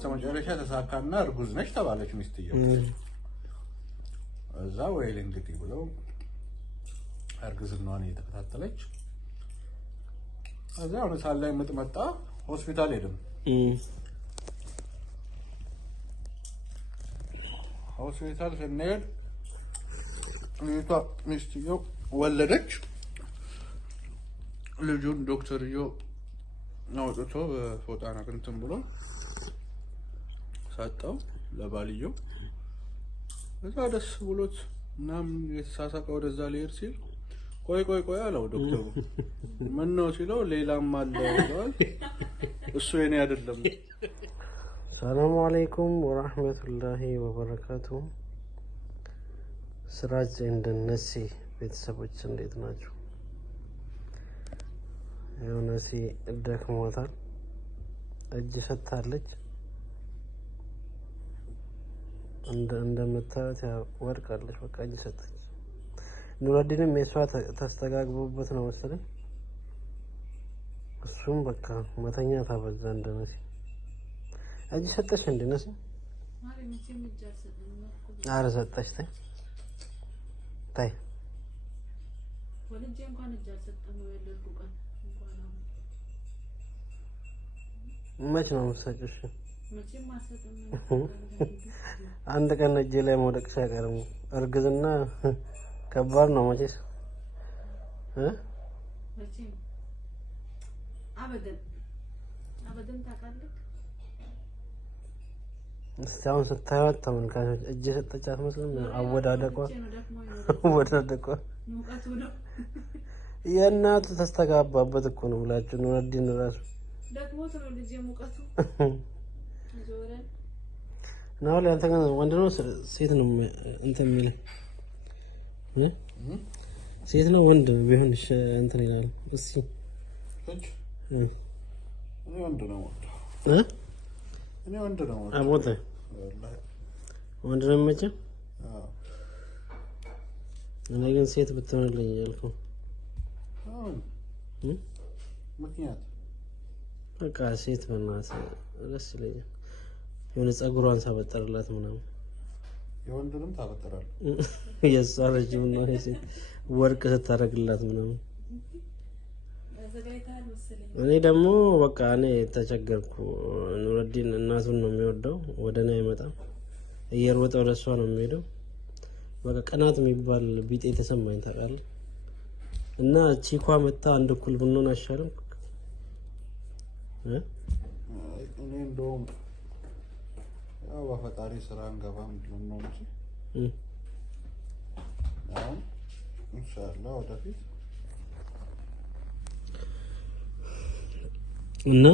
በስተመጨረሻ ተሳካና እርጉዝ ነች ተባለች ሚስትየው። እዛ ወይ እንግዲህ ብለው እርግዝናዋን እየተከታተለች እዛ አሁን ሳል ላይ ምጥ መጣ። ሆስፒታል ሄድን። ሆስፒታል ስንሄድ ልጅቷ ሚስትየው ወለደች። ልጁን ዶክተርየው አውጥቶ በፎጣ ነገር እንትን ብሎ ሰጠው ለባልየው። እዛ ደስ ብሎት ምናምን የተሳሳቀ ወደዛ ሊሄድ ሲል ቆይ አለው ዶክተሩ። ምን ነው ሲለው ሌላም አለ ይላል። እሱ የኔ አይደለም። ሰላም አለይኩም ወራህመቱላሂ ወበረካቱ። ስራጅ እንደነሲ ቤተሰቦች እንዴት ናቸው? የሆነሲ ደክሞታል። እጅ ሰጥታለች። እንደምታዩት ወድቃለች። በቃ እጅ ሰጠች። ኑረዲንም የሷ ተስተጋግቦበት ነው መሰለኝ። እሱም በቃ መተኛ ታበዛ እንደነሲ እጅ ሰጠች እንደነሲ አረ ሰጠች። ታይ ወልጄ እንኳን እጅ አልሰጠም ነው ያለልኩ ቀን እንኳን መች ነው የምትሰጪው? መቼም አልሰጥም። አንድ ቀን እጄ ላይ መውደቅሽ አይቀርም። እርግዝና ከባድ ነው መቼስ መቼም አበደን ታውቃለህ። እስካሁን ስታዩት ተመልካቾች እጅ ሰጠች አትመስልም? አወዳደቋ ሙቀቱ ነው የእናቱ ተስተጋባበት እኮ ነው ብላችሁ ኑረዲን ራሱ ደክሞት ነው ልጅ ሙቀቱ ዞረ ነው። ለአንተ ግን ወንድ ነው ሴት ነው እንትን የሚል ሴት ነው ወንድ ቢሆን እንትን ይላል። እስኪ እኔ ወንድ ነው አቦተ ወንድ ነው የሚመቸው። እኔ ግን ሴት ብትሆንልኝ ያልኩህ ምክንያት በቃ ሴት በእናትህ ደስ ይለኛል። የሆነ ፀጉሯን ሳበጠርላት ምናምን የወንድንም ታበጠራለህ። የእሷ ረጅም ነው ሴት ወርቅ ስታደርግላት ምናምን። እኔ ደግሞ በቃ እኔ ተቸገርኩ። ኑረዲን እናቱን ነው የሚወደው፣ ወደ እኔ አይመጣም። እየሮጠ ወደ እሷ ነው የሚሄደው። በቃ ቅናት የሚባል ቢጤ ተሰማኝ ታውቃለህ። እና ቺኳ መጣ አንድ እኩል ብንሆን አይሻልም? እኔ እንደውም ያው በፈጣሪ ስራ እንገባም ብለን ነው እንጂ አሁን ኢንሻአላህ ወደፊት እና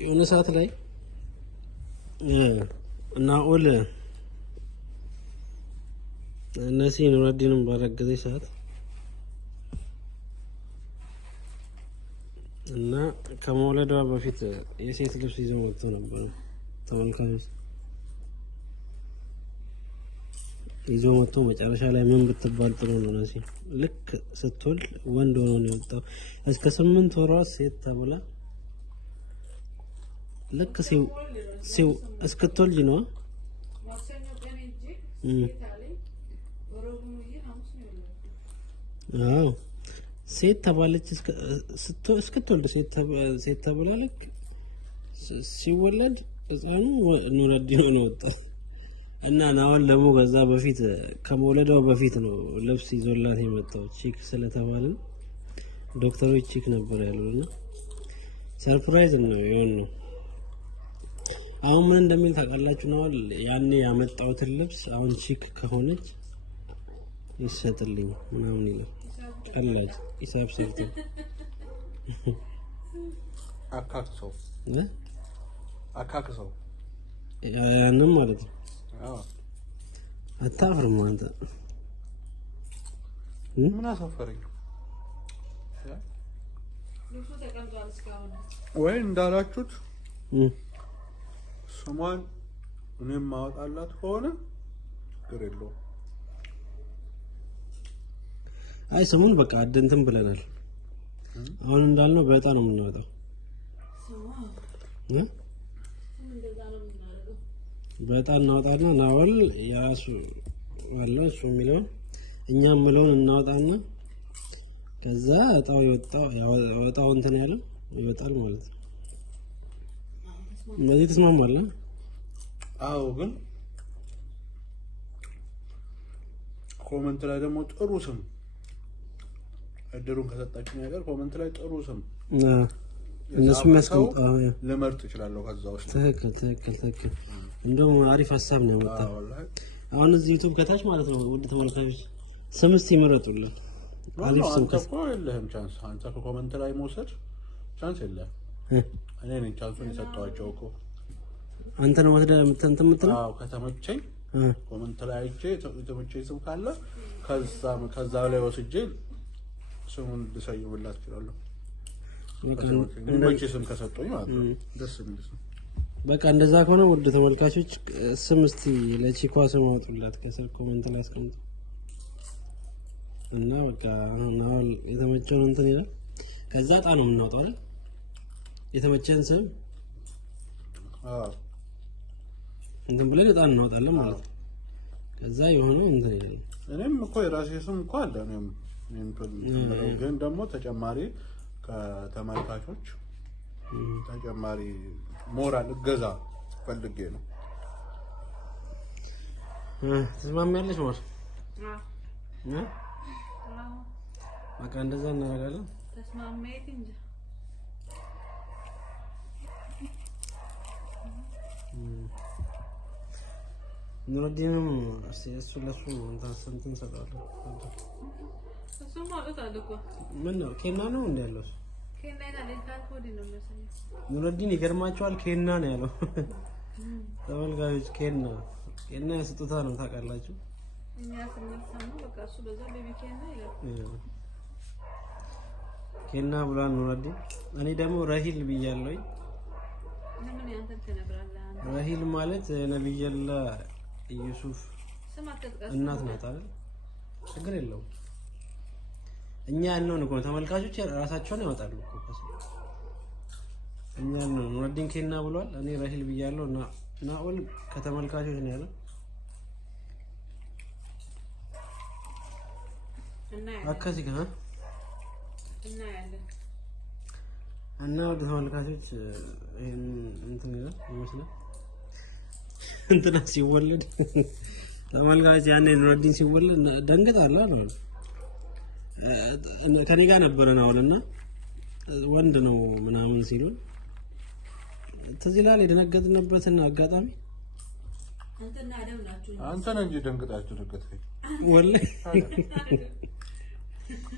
የሆነ ሰዓት ላይ ናኦል እነሲ ኑረዲንም ባረገዘ ሰዓት እና ከመውለዷ በፊት የሴት ልብስ ይዘው ወጥቶ ነበር። ተመልካቾች ይዘው ወጥቶ መጨረሻ ላይ ምን ብትባል ጥሩ ነው ነሲ ልክ ስትወልድ ወንድ ሆኖ ነው የወጣው። እስከ 8 ወሯ ሴት ተብላ ልክ ሲው እስክትወልድ ነው ሴት ተባለች። እስክትወልድ ሴት ተብላ ልክ ሲወለድ ህፃኑ ኑረዲን ነው የወጣው። እና ናኦል ደግሞ በዛ በፊት ከመውለዷ በፊት ነው ልብስ ይዞላት የመጣው። ቺክ ስለተባለ ዶክተሮች ቺክ ነበር ያሉና ሰርፕራይዝ ነው የሆነው። አሁን ምን እንደሚል ታውቃላችሁ? ናኦል ያኔ ያመጣሁትን ልብስ አሁን ቺክ ከሆነች ይሰጥልኝ ምናምን ይላል። ቀላጅ ሂሳብ ሰርቶ አካክሰው ያንን ማለት ነው። አታፍርም አንተ? ምን አሳፈረኝ? ወይ እንዳላችሁት ስሟን እኔም ማወጣላት ከሆነ ችግር የለውም። አይ ስሙን በቃ አድንተን ብለናል። አሁን እንዳልነው በጣም ነው የምናወጣው። በጣም እናወጣና ናወል ያሱ ወላ እሱ የሚለውን እኛም ምለውን እናወጣና ከዛ እጣው ያወጣው እንትን ያለው ይወጣል ማለት ነው። እንደዚህ ተስማማለህ? አዎ። ግን ኮመንት ላይ ደግሞ ጥሩ ስም እድሩን ከሰጣችሁ ነገር ኮመንት ላይ ጥሩ ስም እነሱ መስቀምጣ ለመርጥ ይችላል። ከዛ ውስጥ ትክክል እንደውም አሪፍ ሀሳብ ነው የመጣው። አሁን እዚህ ዩቲዩብ ከታች ማለት ነው ውድ ተመልካቾች ስም እስቲ ይመረጡልን። አሪፍ ስም እኮ የለህም ቻንስ። አንተ ከኮመንት ላይ መውሰድ ቻንስ የለህም። እኔ ነኝ ቻንሱን የሰጠኋቸው እኮ። አንተ ነው ወስደህ የምትለው? አዎ ከተመቸኝ ኮመንት ላይ አይቼ የተመቸኝ ስም ካለ ከዛ ላይ ወስጄ ስሙን ልሰይምላት እችላለሁ። እንዴት ስም ከሰጠኝ ማለት ነው ደስ የሚል ስም። በቃ እንደዛ ከሆነ ውድ ተመልካቾች ስም እስቲ ለቺኳ ስም አውጡላት ከስር ኮሜንት ላይ አስቀምጡ እና በቃ አሁን የተመቸውን እንትን ይላል። ከዛ ዕጣ ነው የምናወጣው አይደል? የተመቸን ስም እንትን ብለን ዕጣ እናወጣለን ማለት ነው። ከዛ የሆነው እንትን ይላል። እኔም እኮ የራሴ ስም እኮ አለ። እኔም ግን ደግሞ ተጨማሪ ከተመልካቾች ተጨማሪ ሞራል እገዛ ፈልጌ ነው። ትስማሚያለሽ ማለት ነው? በቃ እንደዛ እናደርጋለን። ተስማማየት እንጂ ኑረዲንም እሱ ለሱ እንትን ሰጣለሁ። እሱ ማለት አለኮ ምን ነው ኬና ነው እንደ ያለው ኬና ይላል ካልኮዲ ነው መሰለኝ። ኑረዲን ይገርማቸዋል። ኬና ነው ያለው። ተመልካቾች ኬና ስጦታ ነው ታውቃላችሁ። እኛ ስንሰማ በቃ እሱ በዛ ቤቢ ኬና ይላል። ኬና ብሏል ኑረዲን። እኔ ደግሞ ረሂል ብያለሁ። ለምን ያንተ ተነግራለህ? ረሂል ማለት ነብዩላህ ኢየሱስ እናት ናት አይደል? ችግር የለውም። እኛ ያልነውን እኮ ተመልካቾች ራሳቸውን ያወጣሉ እኮ እኛ ያልነው ኑረዲን ኬና ብሏል። እኔ ረሂል ብያለሁ እና ናኦል ከተመልካቾች ነው ያለው። አካሲ ጋር እና ወደ ተመልካቾች እንትን ይላል ይመስላል። እንትና ሲወለድ ተመልካቾች ያኔ ኑረዲን ሲወለድ ደንግጣላ ነው። ከኔ ጋር ነበረን አሁንና ወንድ ነው ምናምን ሲሉን ትዝ ይላል። የደነገጥንበትን አጋጣሚ አንተ ነህ እንጂ ደንግጣችሁ ደገጥከኝ ወላሂ።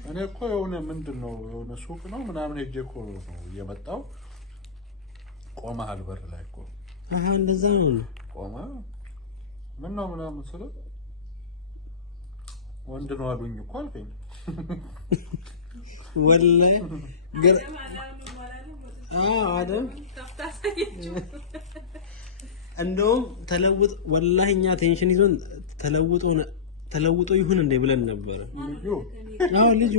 እኔ እኮ የሆነ ምንድን ነው የሆነ ሱቅ ነው ምናምን ሄጄ እኮ ነው እየመጣሁ ቆመሃል በር ላይ እኮ። እንደዛ ነው ቆመ ምን ነው ምናምን ስለው ወንድ ነው አሉኝ እኮ አልከኝ። ወላሂ አደም እንደውም ተለውጥ ወላሂ እኛ ቴንሽን ይዞን ተለውጦ ይሁን እንደ ብለን ነበር። ልጁ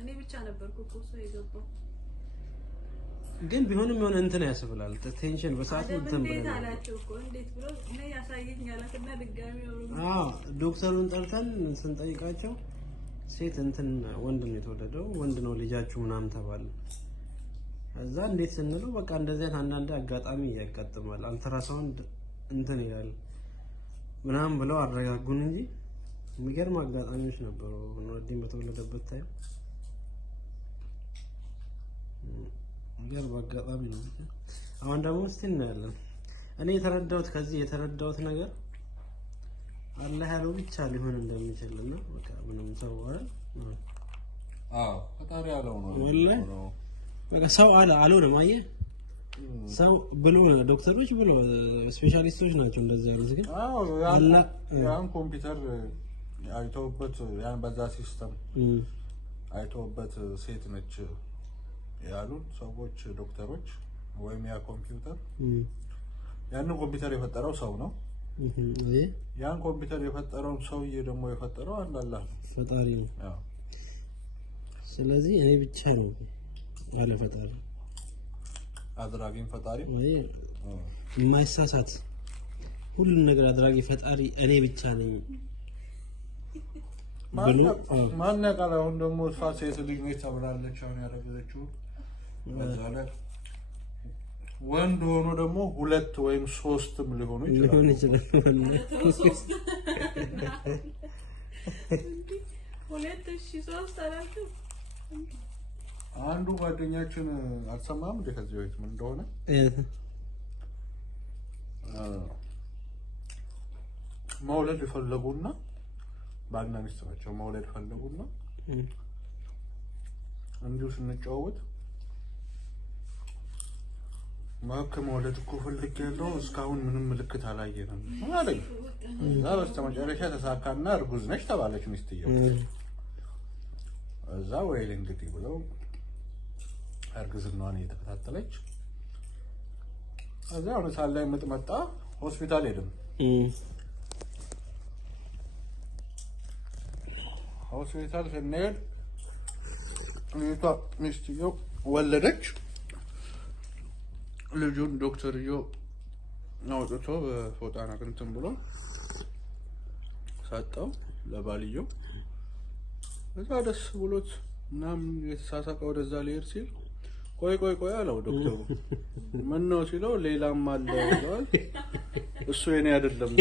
እኔ ብቻ ነበርኩ እኮ ሰው የገባው። ግን ቢሆንም የሆነ እንትን ያስብላል። ቴንሽን በሰዓቱ እንትን ብለን አላቸው እኮ እንዴት ብሎ እኔ ያሳየኝ ያላትና ድጋሚ ዶክተሩን ጠርተን ስንጠይቃቸው ሴት እንትን ወንድ ነው የተወለደው ወንድ ነው ልጃችሁ ምናምን ተባለ። እዛ እንዴት ስንለው በቃ እንደዚህ አንዳንድ አጋጣሚ ያጋጥማል አልትራሳውንድ እንትን ይላል ምናምን ብለው አረጋጉን እንጂ የሚገርም አጋጣሚዎች ነበሩ። ኑረዲን በተወለደበት ታይም የሚገርም አጋጣሚ ነው። አሁን ደግሞ እስቲ እናያለን። እኔ የተረዳሁት ነገር አላህ ያለው ብቻ ሊሆን እንደሚችልና በቃ ምንም ሰው አይደል? ፈጣሪ ያለው ነው ወላሂ በቃ ሰው አለው ነው ማየ ሰው ብሎ ዶክተሮች ብሎ ስፔሻሊስቶች ናቸው እንደዛ ያሉት። ግን ያን ኮምፒውተር አይተውበት ያን በዛ ሲስተም አይተውበት ሴት ነች ያሉት ሰዎች ዶክተሮች ወይም ያ ኮምፒውተር ያን ኮምፒውተር የፈጠረው ሰው ነው። ያን ኮምፒውተር የፈጠረው ሰውዬ ደግሞ የፈጠረው አላህ ፈጣሪ ነው። ስለዚህ እኔ ብቻ ነው ያለ ፈጣሪ አድራጊም ፈጣሪ የማይሳሳት ሁሉን ነገር አድራጊ ፈጣሪ እኔ ብቻ ነኝ። ማን ያውቃል? አሁን ደግሞ እሷ ሴት ልጅ ነች ተብላለች አሁን ያረገዘችው። በዛ ላይ ወንድ ሆኖ ደግሞ 2 ወይም 3ም ሊሆኑ ይችላል። አንዱ ጓደኛችን አልሰማም እንደ ከዚህ በፊት ምን እንደሆነ መውለድ የፈለጉና ባልና ሚስት ናቸው። መውለድ ፈለጉና እንዲሁ ስንጫወት መውለድ እኮ ፈልጌያለሁ እስካሁን ምንም ምልክት አላየንም አለኝ። እዛ በስተመጨረሻ ተሳካና እርጉዝ ነች ተባለች ሚስትየው። እዛ ወይል እንግዲህ ብለው እርግዝናዋን እየተከታተለች እዛ አሁን ሳል ላይ ምጥ መጣ። ሆስፒታል ሄድን። ሆስፒታል ስንሄድ ልጅቷ ሚስትየው ወለደች። ልጁን ዶክተርዮ አውጥቶ በፎጣ ነገር እንትን ብሎ ሰጠው ለባልየው። እዛ ደስ ብሎት ምናምን የተሳሳቀ ወደዛ ሊሄድ ሲል ቆይ አለው ዶክተሩ። ምን ነው ሲለው ሌላም አለ ይላል። እሱ የኔ አይደለም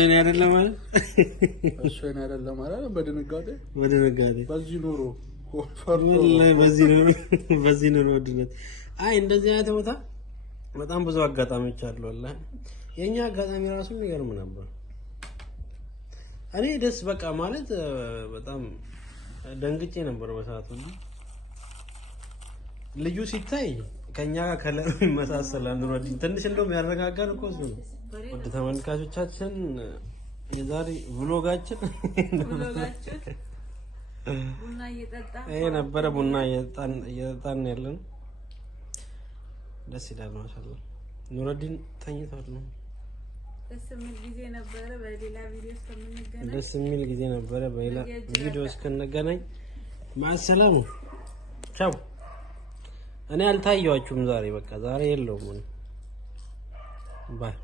እኔ አይደለም ማለት እሱ የኔ አይደለም ማለት በድንጋጤ በዚህ ኑሮ ወላሂ በዚህ ነው ወድነት። አይ እንደዚህ አይነት ቦታ በጣም ብዙ አጋጣሚዎች አሉ። ወላሂ የኛ አጋጣሚ ራሱ የሚገርም ነበር። እኔ ደስ በቃ ማለት በጣም ደንግጬ ነበር በሰዓቱ። ልጁ ሲታይ ከኛ ጋር ከለር ይመሳሰላል። ኑረዲን ትንሽ እንደውም ያረጋጋን እኮ እሱ ነው። ወደ ተመልካቾቻችን የዛሬ ብሎጋችን ቡና እየጠጣን ነበረ። ቡና እየጠጣን ያለን ደስ ይላል። ማሻአላህ ኑረዲን ተኝቷል ነው። ደስ የሚል ጊዜ ነበረ። በሌላ ቪዲዮ እስክንገናኝ ማሰላሙ ቻው። እኔ አልታየዋችሁም ዛሬ በቃ ዛሬ የለውም ባይ